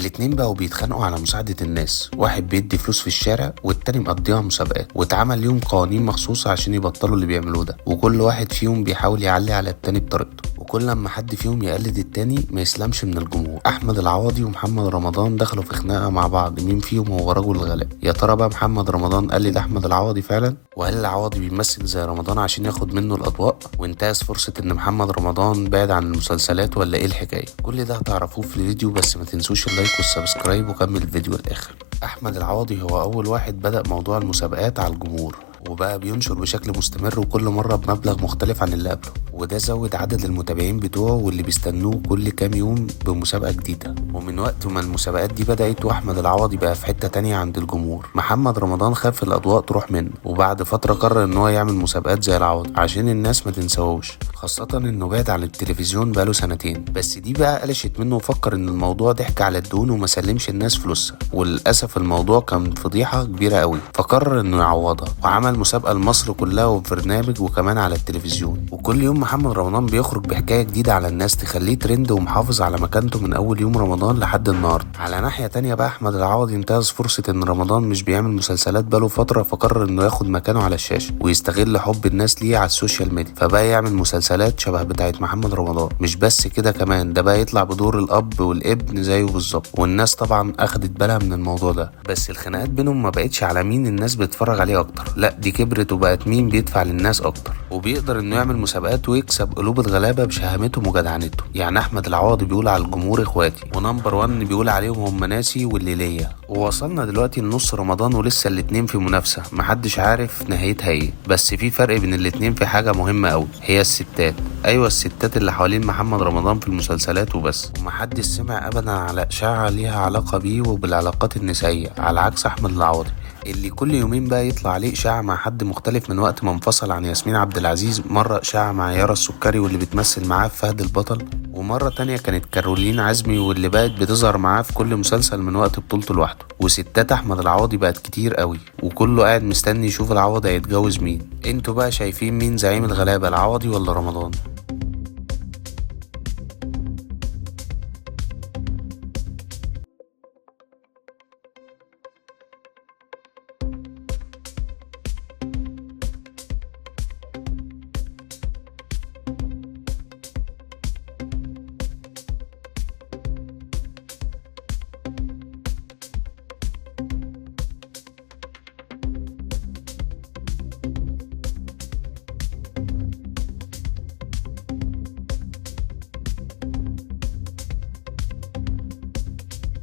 الاتنين بقوا بيتخانقوا على مساعدة الناس، واحد بيدي فلوس في الشارع والتاني مقضيها مسابقات، واتعمل ليهم قوانين مخصوصة عشان يبطلوا اللي بيعملوه ده، وكل واحد فيهم بيحاول يعلي على التاني بطريقته، وكل لما حد فيهم يقلد التاني ما يسلمش من الجمهور. احمد العوضي ومحمد رمضان دخلوا في خناقة مع بعض مين فيهم هو رجل الغلاب. يا ترى بقى محمد رمضان قلد احمد العوضي فعلا، وهل العوضي بيمثل زي رمضان عشان ياخد منه الاضواء وانتهز فرصة ان محمد رمضان بعد عن المسلسلات، ولا ايه الحكاية؟ كل ده هتعرفوه في الفيديو، بس ما تنسوش اللايك والسبسكرايب وكمل الفيديو للاخر. احمد العوضي هو اول واحد بدأ موضوع المسابقات على الجمهور، وبقى بينشر بشكل مستمر وكل مرة بمبلغ مختلف عن اللي قبله، وده زود عدد المتابعين بتوعه واللي بيستنوه كل كام يوم بمسابقة جديدة. ومن وقت ما المسابقات دي بدأت واحمد العوضي بقى في حتة تانية عند الجمهور. محمد رمضان خاف الأضواء تروح منه، وبعد فترة قرر ان هو يعمل مسابقات زي العوضي عشان الناس ما تنساهوش، خاصة انه بعد عن التلفزيون بقاله سنتين. بس دي بقى قلشت منه وفكر ان الموضوع ضحك على الدهون وما سلمش الناس فلوسها، وللأسف الموضوع كان فضيحة كبيرة قوي، فقرر انه يعوضها وعمل مسابقة لمصر كلها وفي برنامج وكمان على التلفزيون. وكل يوم محمد رمضان بيخرج بحكاية جديدة على الناس تخليه ترند ومحافظ على مكانته من اول يوم رمضان لحد النهارده. على ناحية تانية بقى احمد العوضي انتهز فرصة ان رمضان مش بيعمل مسلسلات بقاله فترة، فقرر انه ياخد مكانه على الشاشة ويستغل حب الناس ليه على السوشيال ميديا، فبقى يعمل مسلسلات شبه بتاعة محمد رمضان. مش بس كده، كمان ده بقى يطلع بدور الاب والابن زيه بالظبط، والناس طبعا اخدت بالها من الموضوع ده. بس الخناقات بينهم ما بقتش على مين الناس بتتفرج عليه اكتر، لا دي كبرت وبقت مين بيدفع للناس اكتر، وبيقدر انه يعمل مسابقات ويكسب قلوب الغلابه بشهامته وجدعنته. يعني احمد العوضي بيقول على الجمهور اخواتي، ونمبر 1 بيقول عليهم هم ناسي واللي ليا. ووصلنا دلوقتي لنص رمضان ولسه الاتنين في منافسه محدش عارف نهايتها ايه، بس في فرق بين الاتنين في حاجه مهمه قوي، هي الستات. ايوه الستات اللي حوالين محمد رمضان في المسلسلات وبس، ومحدش سمع ابدا على اشاعه ليها علاقه بيه وبالعلاقات النسائيه، على عكس احمد العوضي اللي كل يومين بقى يطلع عليه اشاعه مع حد مختلف. من وقت ما انفصل عن ياسمين عبد العزيز، مره اشاعه مع يارا السكري واللي بتمثل معاه في فهد البطل، ومره تانية كانت كارولين عزمي واللي بقت بتظهر معاه في كل مسلسل من وقت بطولته لوحده. وستات احمد العوضي بقت كتير قوي، وكله قاعد مستني يشوف العوضي هيتجوز مين. انتوا بقى شايفين مين زعيم الغلابه، العوضي ولا رمضان؟